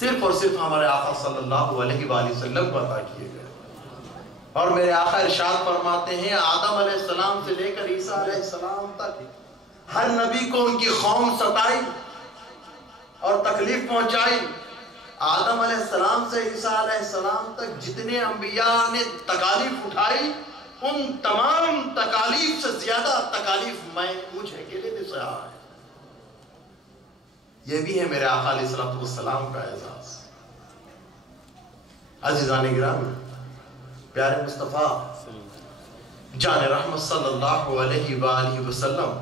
صرف اور صرف ہمارے آقا صلی اللہ علیہ وآلہ وسلم کو عطا کیے گئے. اور میرے آقا ارشاد فرماتے ہیں آدم علیہ السلام سے لے کر عیسیٰ علیہ السلام تک ہر نبی کو ان کی قوم ستائی اور تکلیف پہنچائی. آدم علیہ السلام سے عیسیٰ علیہ السلام تک جتنے انبیاء نے تکالیف اٹھائی ان تمام تکالیف سے زیادہ تکالیف مجھے اکیلے نے سہا ہے. یہ بھی ہے میرے آقا علیہ السلام کا اعزاز. عزیزان گرامی، پیارے مصطفیٰ جان رحمت صلی اللہ علیہ وآلہ وسلم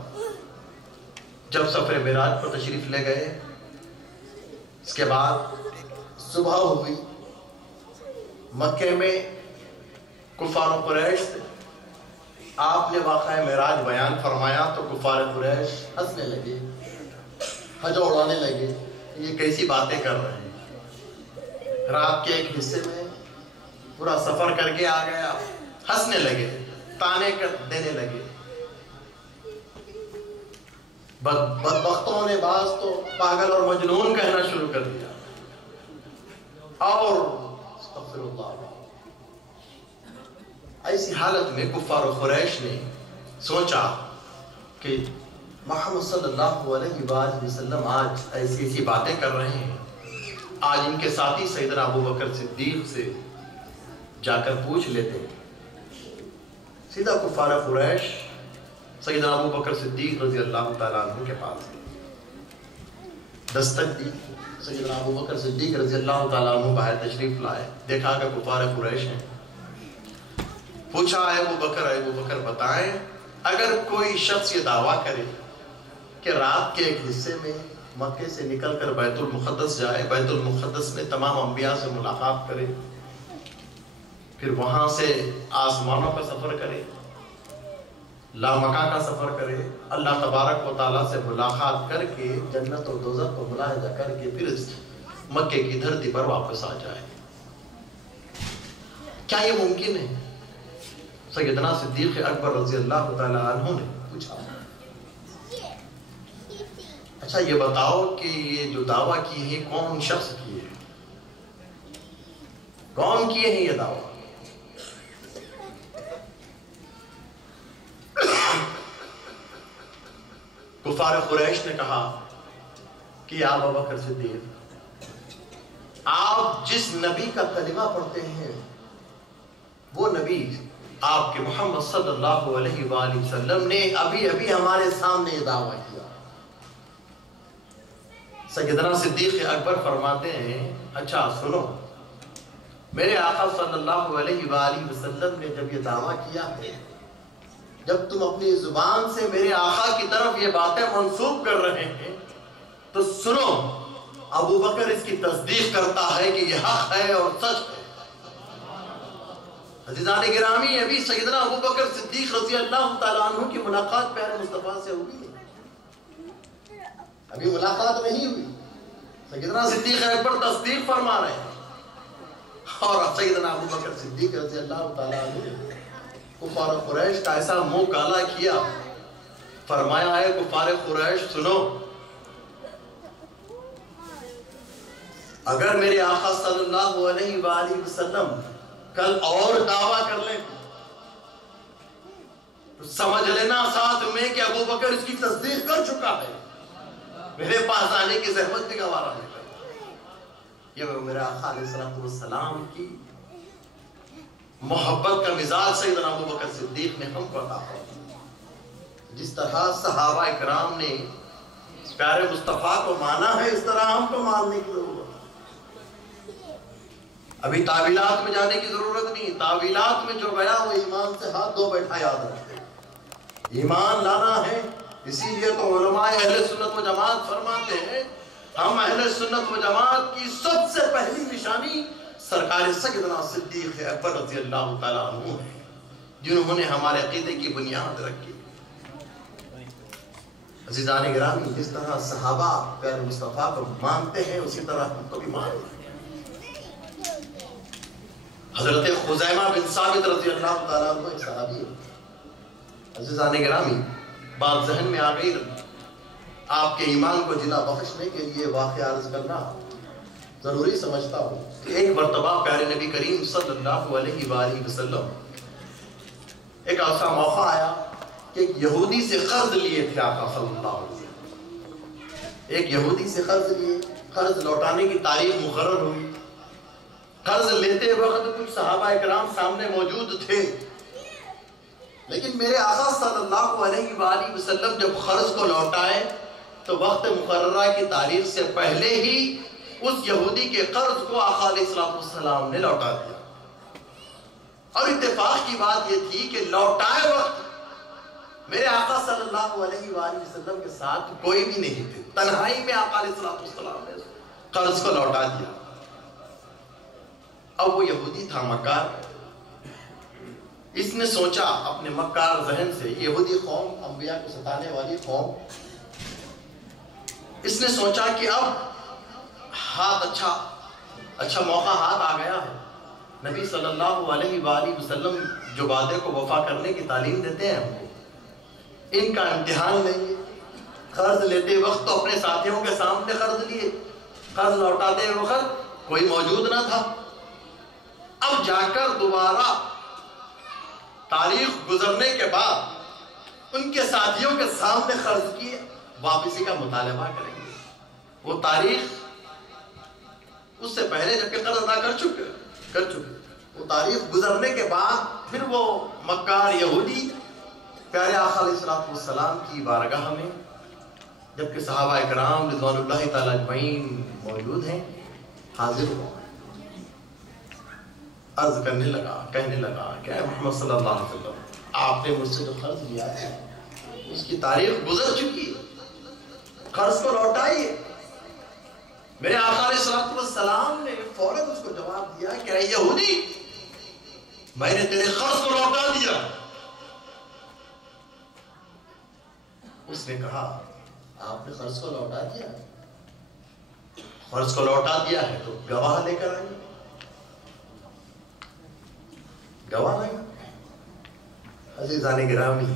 جب سفر معراج پر تشریف لے گئے، اس کے بعد صبح ہوئی. مکے میں کفار قریش تھے. آپ نے واقعہ معراج بیان فرمایا تو کفار قریش ہنسنے لگے، ہجو اڑانے لگے. یہ کیسی باتیں کر رہے ہیں؟ رات کے ایک حصے میں پورا سفر کر کے آ گیا. ہنسنے لگے، تانے دینے لگے. بدبختوں نے بعض تو پاگل اور مجنون کہنا شروع کر دیا. اور استغفر اللہ، ایسی حالت میں کفار و قریش نے سوچا کہ محمد صلی اللہ علیہ وآلہ وسلم آج ایسی باتیں کر رہے ہیں، آج ان کے ساتھی سیدنا ابو بکر صدیق سے جا کر پوچھ لیتے ہیں. سیدھا کفار قریش سیدنا ابو بکر صدیق رضی اللہ تعالیٰ عنہ کے پاس دستک دی. سیدنا ابو بکر صدیق رضی اللہ تعالیٰ عنہ باہر تشریف لائے. دیکھا کہ کفار قریش ہیں. پوچھا اے ابو بکر بتائیں، اگر کوئی شخص یہ دعویٰ کرے کہ رات کے ایک حصے میں مکے سے نکل کر بیت المقدس جائے، بیت المقدس میں تمام انبیاء سے ملاقات کرے، پھر وہاں سے آسمانوں کا سفر کرے، لامکاں کا سفر کرے، اللہ تبارک و تعالیٰ سے ملاقات کر کے جنت اور دوزخ کو ملاحظہ کر کے پھر مکے کی دھرتی پر واپس آ جائے، کیا یہ ممکن ہے؟ سیدنا صدیق اکبر رضی اللہ تعالیٰ عنہ نے پوچھا اچھا یہ بتاؤ کہ یہ جو دعویٰ کی ہے کون شخص کیے ہیں؟ کون کیے ہیں یہ دعویٰ؟ کفار قریش نے کہا کہ یا ابو بکر صدیق، آپ جس نبی کا کلمہ پڑھتے ہیں وہ نبی آپ کے محمد صلی اللہ علیہ وآلہ وسلم نے ابھی ہمارے سامنے یہ دعویٰ کیا. سیدنا صدیق اکبر فرماتے ہیں اچھا سنو، میرے آقا صلی اللہ علیہ وآلہ وسلم نے جب یہ دعویٰ کیا ہے، جب تم اپنی زبان سے میرے آقا کی طرف یہ باتیں منسوب کر رہے ہیں تو سنو، ابو بکر اس کی تصدیق کرتا ہے کہ یہ حق ہے اور سچ ہے. عزیزان گرامی، ابھی سیدنا ابو بکر صدیق رضی اللہ تعالیٰ عنہ کی ملاقات پیارے مصطفیٰ سے ہوئی ہے، ابھی ملاقات نہیں ہوئی. سیدنا صدیق اکبر تصدیق فرما رہے ہیں اور سیدنا ابو بکر صدیق رضی اللہ تعالیٰ عنہ کفار قریش کا ایسا منہ کالا کیا. فرمایا ہے کفار قریش سنو، اگر میرے آقا صلی اللہ علیہ وآلہ وسلم کل اور دعویٰ کر لیں تو سمجھ لینا ساتھ میں کہ ابو بکر اس کی تصدیق کر چکا ہے، میرے پاس آنے کی زحمت بھی گوارا نہیں کرتا. یہ میرے آقا علیہ السلام کی محبت کا مزاج سیدنا ابو بکر صدیق نے ہم کو عطا فرمایا. جس طرح صحابہ اکرام نے پیارے مصطفیٰ کو مانا ہے، اس طرح ہم کو ماننے کی ضرورت. ابھی تعویلات میں جانے کی ضرورت نہیں. تعویلات میں جو گیا وہ ایمان سے ہاتھ دھو بیٹھا یاد رکھتے. ایمان لانا ہے. اسی لیے تو علماء اہل سنت و جماعت فرماتے ہیں ہم اہل سنت و جماعت کی سب سے پہلی نشانی سرکار سیدنا صدیق اکبر رضی اللہ تعالیٰ عنہ ہے، جنہوں نے ہمارے عقیدے کی بنیاد رکھی. عزیزان گرامی، جس طرح صحابہ پیارے مصطفیٰ کو مانتے ہیں اسی طرح ہم کو بھی مانتے ہیں. حضرت خزیمہ بن ثابت رضی اللہ تعالیٰ عنہ ایک صحابی ہے. عزیزان گرامی، بات ذہن میں آ گئی، آپ کے ایمان کو جلا بخشنے کے لیے واقعہ عرض کرنا. ضروری سمجھتا ہوں کہ ایک مرتبہ پیارے نبی کریم صلی اللہ علیہ وآلہ وسلم ایک ایسا موقع آیا کہ ایک یہودی سے قرض لیے تھے آقا صلی اللہ علیہ وسلم. ایک یہودی سے قرض لیے، قرض لوٹانے کی تاریخ مقرر ہوئی. قرض لیتے وقت کچھ صحابہ اکرام سامنے موجود تھے، لیکن میرے آقا صلی اللہ علیہ وآلہ وسلم جب قرض کو لوٹائے تو وقت مقررہ کی تاریخ سے پہلے ہی اس یہودی کے قرض کو آقا علیہ السلام نے لوٹا دیا. اور اتفاق کی بات یہ تھی کہ لوٹائے وقت میرے آقا صلی اللہ علیہ وآلہ وسلم کے ساتھ کوئی بھی نہیں تھے. تنہائی میں آقا علیہ السلام نے قرض کو لوٹا دیا. اب وہ یہودی تھا مکار. اس نے سوچا اپنے مکار ذہن سے، یہودی قوم انبیاء کو ستانے والی قوم، اس نے سوچا کہ اب ہاتھ اچھا موقع ہاتھ آ گیا ہے. نبی صلی اللہ علیہ وآلہ وسلم جو وعدے کو وفا کرنے کی تعلیم دیتے ہیں ہم کو، ان کا امتحان لیں گے. قرض لیتے وقت تو اپنے ساتھیوں کے سامنے قرض لیے، قرض لوٹاتے وقت کوئی موجود نہ تھا. اب جا کر دوبارہ تاریخ گزرنے کے بعد ان کے ساتھیوں کے سامنے قرض کیے واپسی کا مطالبہ کریں گے. وہ تاریخ اس سے پہلے جبکہ قرض ادا کر چکے وہ تاریخ گزرنے کے بعد پھر وہ مکار یہودی پیارے آقا علیہ السلام کی بارگاہ میں، جبکہ صحابہ اکرام رضوان اللہ تعالی اجمعین موجود ہیں، حاضر ہوا. عرض کرنے لگا، کہنے لگا کہ اے محمد صلی اللہ علیہ وسلم، آپ نے مجھ سے جو قرض لیا ہے اس کی تاریخ گزر چکی ہے، قرض کو لوٹائیے. میرے آقا علیہ السلام نے فوراً اس کو جواب دیا کہ اے یہودی، میں نے تیرے قرض کو لوٹا دیا. اس نے کہا آپ نے قرض کو لوٹا دیا؟ قرض کو لوٹا دیا ہے تو گواہ لے کر آئیے. گواہ لائے. عزیزان گرامی،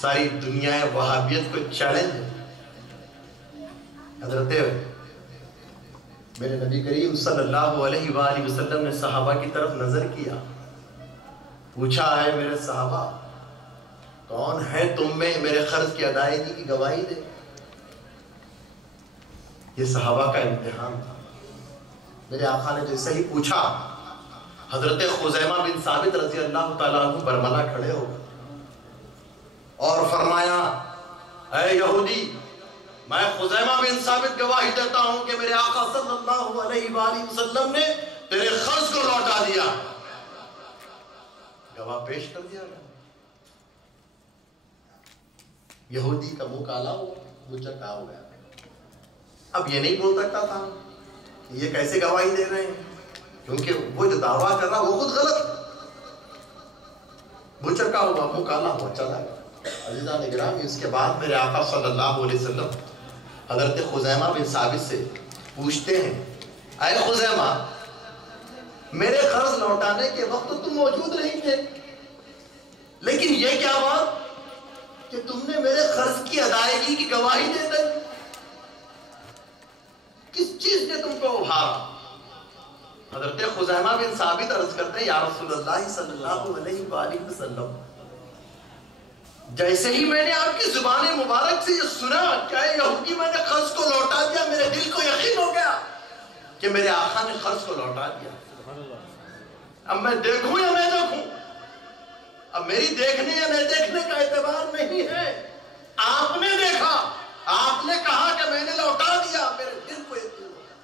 ساری دنیا وہابیت کو چیلنج ہے. حضرت میرے نبی کریم صلی اللہ علیہ وآلہ وسلم نے صحابہ کی طرف نظر کیا، پوچھا ہے میرے صحابہ کون ہے تم میں میرے قرض کی ادائیگی کی گواہی دے. یہ صحابہ کا امتحان تھا. میرے آقا نے جیسے ہی پوچھا، حضرت خزیمہ بن ثابت رضی اللہ تعالیٰ عنہ برملا کھڑے ہو اور فرمایا اے یہودی، میں خزیمہ بن ثابت گواہی دیتا ہوں کہ میرے آقا صلی اللہ علیہ وآلہ وسلم نے تیرے قرض کو لوٹا دیا. گواہ پیش کر دیا گیا. یہودی کا منہ کالا ہوا، منہ چکا ہو گیا. اب یہ نہیں بول سکتا تھا کہ یہ کیسے گواہی دے رہے ہیں، کیونکہ وہ جو دعویٰ کر رہا وہ خود غلط. منہ چکا ہوا، منہ کالا ہوا، چلا گیا. عزیزان گرامی، اس کے بعد میرے آقا صلی اللہ علیہ وسلم حضرت خزیمہ بن ثابت سے پوچھتے ہیں اے خزیمہ، میرے قرض لوٹانے کے وقت تم موجود نہیں تھے، لیکن یہ کیا بات کہ تم نے میرے قرض کی ادائیگی کی گواہی دے دی؟ کس چیز نے تم کو ابھارا؟ حضرت خزیمہ بن ثابت عرض کرتے ہیں یا رسول اللہ صلی اللہ علیہ وآلہ وسلم، جیسے ہی میں نے آپ کی زبان مبارک سے یہ سنا کہ اے یہودی میں نے قرض کو لوٹا دیا، میرے دل کو یقین ہو گیا کہ میرے آقا نے قرض کو لوٹا دیا. اب میں دیکھوں یا میں دیکھوں، اب میری دیکھنے یا نہیں دیکھنے کا اعتبار نہیں ہے. آپ نے دیکھا، آپ نے کہا کہ میں نے لوٹا دیا، میرے دل کو یقین ہو گیا.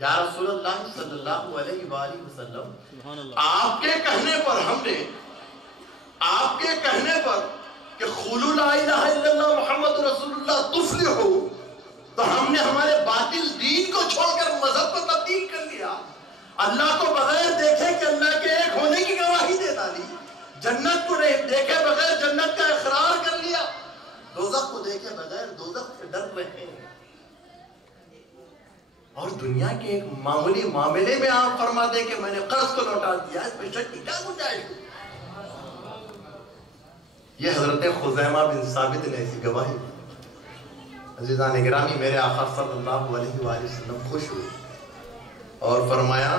یا رسول اللہ صلی اللہ علیہ وآلہ وسلم، آپ کے کہنے پر ہم نے، آپ کے کہنے پر کہ قولوا لا الہ الا اللہ محمد رسول اللہ تفلحوا، تو ہم نے ہمارے باطل دین کو چھوڑ کر مذہب کو تبدیل کر لیا. اللہ کو بغیر دیکھے کہ اللہ کے ایک ہونے کی گواہی دے ڈالی، جنت کو دیکھے بغیر جنت کا اقرار کر لیا، دوزخ کو دیکھے بغیر دوزخ سے ڈر رہے ہیں. اور دنیا کے ایک معمولی معاملے میں آپ فرما دیں کہ میں نے قرض کو لوٹا دیا، اس میں شک کی کیا گنجائش ہے؟ یہ حضرت خزیمہ بن ثابت نے ایسی گواہی. عزیزان گرامی، میرے آقا صلی اللہ علیہ وآلہ وسلم خوش ہوئے. اور فرمایا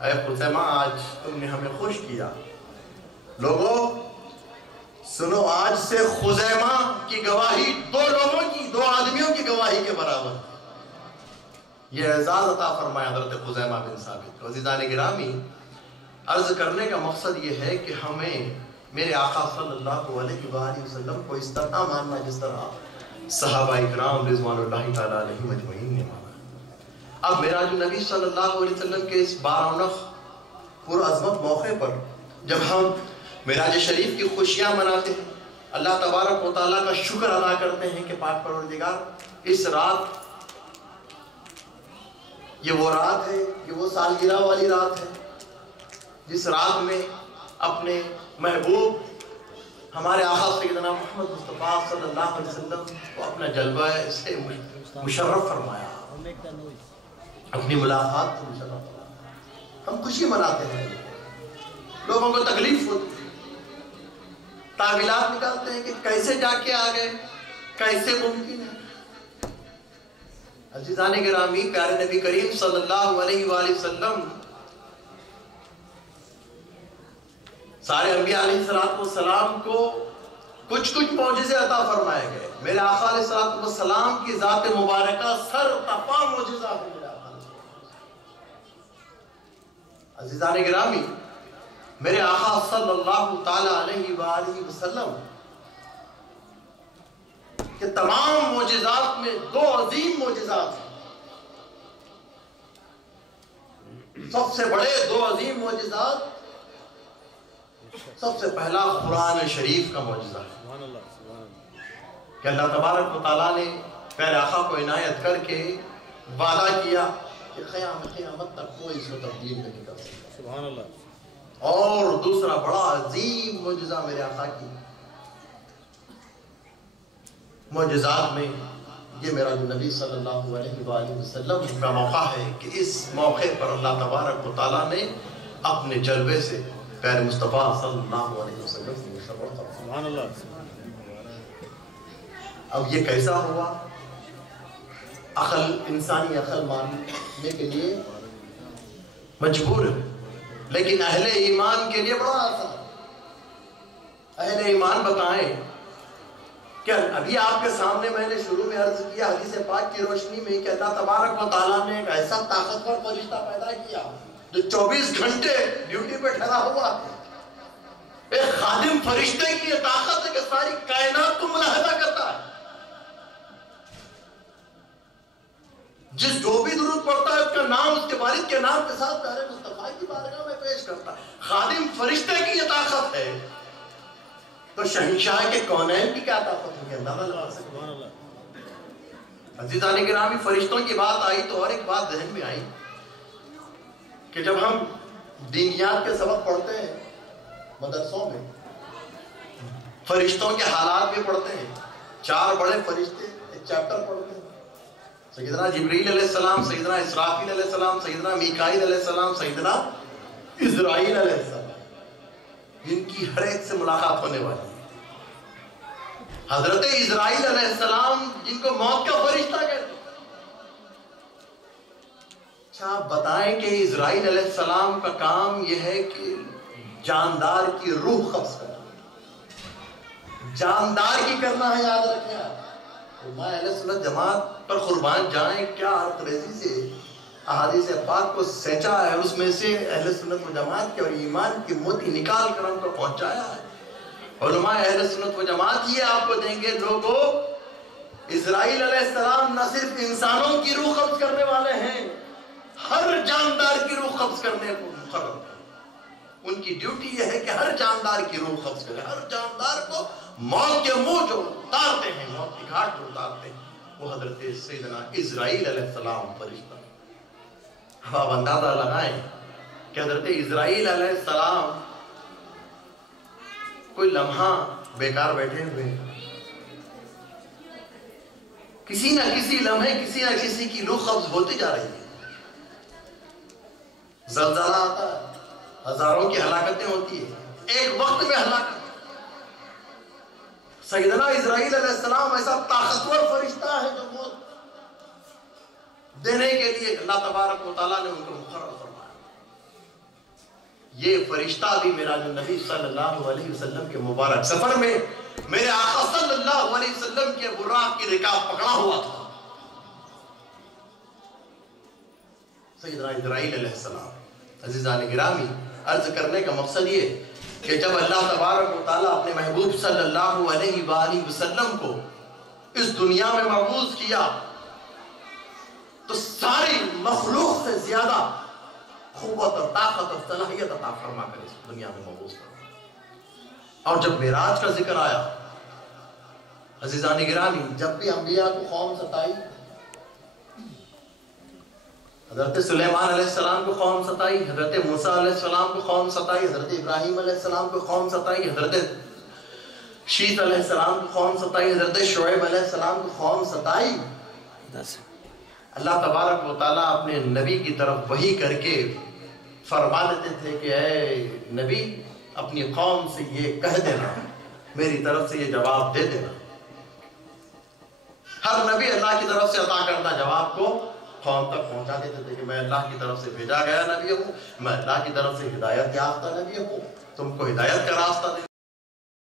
اے خزیمہ آج تم نے ہمیں خوش کیا. لوگوں سنو، آج سے خزیمہ کی گواہی دو لوگوں کی، دو آدمیوں کی گواہی کے برابر. یہ اعزاز عطا فرمایا حضرت خزیمہ بن ثابت. عزیزان گرامی، عرض کرنے کا مقصد یہ ہے کہ ہمیں میرے آقا صلی اللہ علیہ وآلہ وسلم کو اس طرح ماننا جس طرح صحابہ اکرام رضوان اللہ تعالیٰ علیہ مجمعین نے مانا. اب معراج النبی صلی اللہ علیہ وسلم کے اس بارونق پر عظمت موقع پر جب ہم معراج شریف کی خوشیاں مناتے ہیں، اللہ تبارک و تعالیٰ کا شکر ادا کرتے ہیں کہ پاک پروردگار اس رات، یہ وہ رات ہے، یہ وہ سالگرہ والی رات ہے جس رات میں اپنے محبوب ہمارے آقا سیدنا محمد مصطفیٰ صلی اللہ علیہ وسلم کو اپنا جلوہ سے مشرف فرمایا، اپنی ملاقات سے مشرف فرمایا. ہم خوشی مناتے ہیں، لوگوں کو تکلیف ہوتی ہے، تعویلات نکالتے ہیں کہ کیسے جا کے آ گئے، کیسے ممکن ہے. عزیزان گرامی، پیارے نبی کریم صلی اللہ علیہ وآلہ وسلم سارے انبیاء علیہ السلام کو کچھ معجزے عطا فرمائے گئے. میرے آقا علیہ السلام کی ذات مبارکہ سر تپا معجزہ ہے میرے آقا. عزیزان گرامی، میرے آقا صلی اللہ تعالیٰ علیہ وآلہ وسلم کہ تمام معجزات میں دو عظیم معجزات ہیں. سب سے بڑے دو عظیم معجزات، سب سے پہلا قرآن شریف کا معجزہ ہے کہ اللہ تبارک و تعالیٰ نے پیارے آقا کو عنایت کر کے وعدہ کیا کہ قیامت تک کوئی اس کو تبدیل نہیں کر سکتا. سبحان اللہ. اور دوسرا بڑا عظیم معجزہ میرے آقا کی معجزات میں یہ معراج النبی صلی اللہ علیہ وآلہ وسلم کا موقع ہے کہ اس موقع پر اللہ تبارک و تعالیٰ نے اپنے جلوے سے پیارے مصطفیٰ صلی اللہ علیہ وسلم سے مشرف فرمایا. سبحان اللہ. اب یہ کیسا ہوا؟ انسانی عقل ماننے کے لیے مجبور ہے، لیکن اہل ایمان کے لیے بڑا آسان. اہل ایمان بتائیں کہ ابھی آپ کے سامنے میں نے شروع میں عرض کیا حدیث پاک کی روشنی میں کہ اللہ تبارک و تعالیٰ نے ایک ایسا طاقتور فرشتہ پیدا کیا جو 24 گھنٹے ڈیوٹی پہ ٹھہرا ہوا ہے. ایک خادم فرشتے کی یہ طاقت ہے کہ ساری کائنات کو ملاحظہ کرتا ہے. جو بھی درود پڑھتا ہے اس کا نام اس کے والد کے نام کے ساتھ پیارے مصطفیٰ کی بارگاہ میں پیش کرتا ہے. خادم فرشتے کی یہ طاقت ہے تو شہنشاہ کے کونین کی کیا طاقت ہوگی اندازہ لگا سکتے ہیں. عزیزان گرامی، فرشتوں کی بات آئی تو اور ایک بات ذہن میں آئی کہ جب ہم دینیات کے سبق پڑھتے ہیں مدرسوں میں، فرشتوں کے حالات بھی پڑھتے ہیں. 4 بڑے فرشتے ایک چیپٹر پڑھتے ہیں، سیدنا جبریل علیہ السلام، سیدنا اسرافیل علیہ السلام، سیدنا میکائیل علیہ السلام، سیدنا اسرائیل علیہ السلام، جن کی ہر ایک سے ملاقات ہونے والی ہے. حضرت اسرائیل علیہ السلام جن کو موت کا فرشتہ کہتے ہیں. اچھا آپ بتائیں کہ اسرائیل علیہ السلام کا کام یہ ہے کہ جاندار کی روح قبض کرنا، جاندار کی کرنا ہے. یاد رکھیں آپ، اہل سنت جماعت پر قربان جائیں کیا عرضی سے احادیث پاک کو سینچا ہے، اس میں سے اہل سنت و جماعت کے اور ایمان کی موتی نکال کر ہم کو پہنچایا ہے. علماء اہل سنت و جماعت یہ آپ کو دیں گے، لوگوں اسرائیل علیہ السلام نہ صرف انسانوں کی روح قبض کرنے والے ہیں، ہر جاندار کی روح قبض کرنے کو مقرر ہے. ان کی ڈیوٹی یہ ہے کہ ہر جاندار کی روح قبض کرے. ہر جاندار کو موت کے منہ جو اتارتے ہیں، موت کی گھاٹ جو اتارتے ہیں، وہ حضرت سیدنا اسرائیل علیہ السلام فرشتہ. اب آپ اندازہ لگائیں کہ حضرت اسرائیل علیہ السلام کوئی لمحہ بیکار بیٹھے ہوئے ہیں، کسی نہ کسی لمحے کسی نہ کسی کی روح قبض ہوتی جا رہی ہے. زلزلہ آتا ہے، ہزاروں کی ہلاکتیں ہوتی ہیں، ایک وقت میں ہلاکت. سیدنا اسرائیل علیہ السلام ایسا طاقتور فرشتہ ہے جو موت دینے کے لیے اللہ تبارک و تعالیٰ نے ان کو مقرر فرمایا۔ یہ فرشتہ بھی معراج النبی صلی اللہ علیہ وسلم کے مبارک سفر میں میرے آقا صلی اللہ علیہ وسلم کے براق کی رکاب پکڑا ہوا تھا۔ سیدنا اسرائیل علیہ السلام۔ عزیزان گرامی، عرض کرنے کا مقصد یہ کہ جب اللہ تبارک و تعالیٰ اپنے محبوب صلی اللہ علیہ وآلہ وسلم کو اس دنیا میں مبعوث کیا تو ساری مخلوق سے زیادہ قوت اور طاقت اور صلاحیت عطا فرما کر اس دنیا میں مبعوث کرا۔ اور جب معراج کا ذکر آیا، عزیزان گرامی، جب بھی انبیاء کو قوم ستائی، حضرت سلیمان علیہ السلام کو قوم ستائی، حضرت موسیٰ علیہ السلام کو قوم ستائی، حضرت ابراہیم علیہ السلام کو قوم ستائی، حضرت شیت علیہ السلام کو قوم ستائی، حضرت شعیب علیہ السلام کو قوم ستائی، اللہ تبارک و تعالیٰ اپنے نبی کی طرف وحی کر کے فرما دیتے تھے کہ اے نبی، اپنی قوم سے یہ کہہ دینا، میری طرف سے یہ جواب دے دینا۔ ہر نبی اللہ کی طرف سے عطا کردہ جواب کو قوم تک پہنچا دیتے تھے کہ میں اللہ کی طرف سے بھیجا گیا نبی ہوں، میں اللہ کی طرف سے ہدایت یافتہ نبی ہوں، تم کو ہدایت کا راستہ دے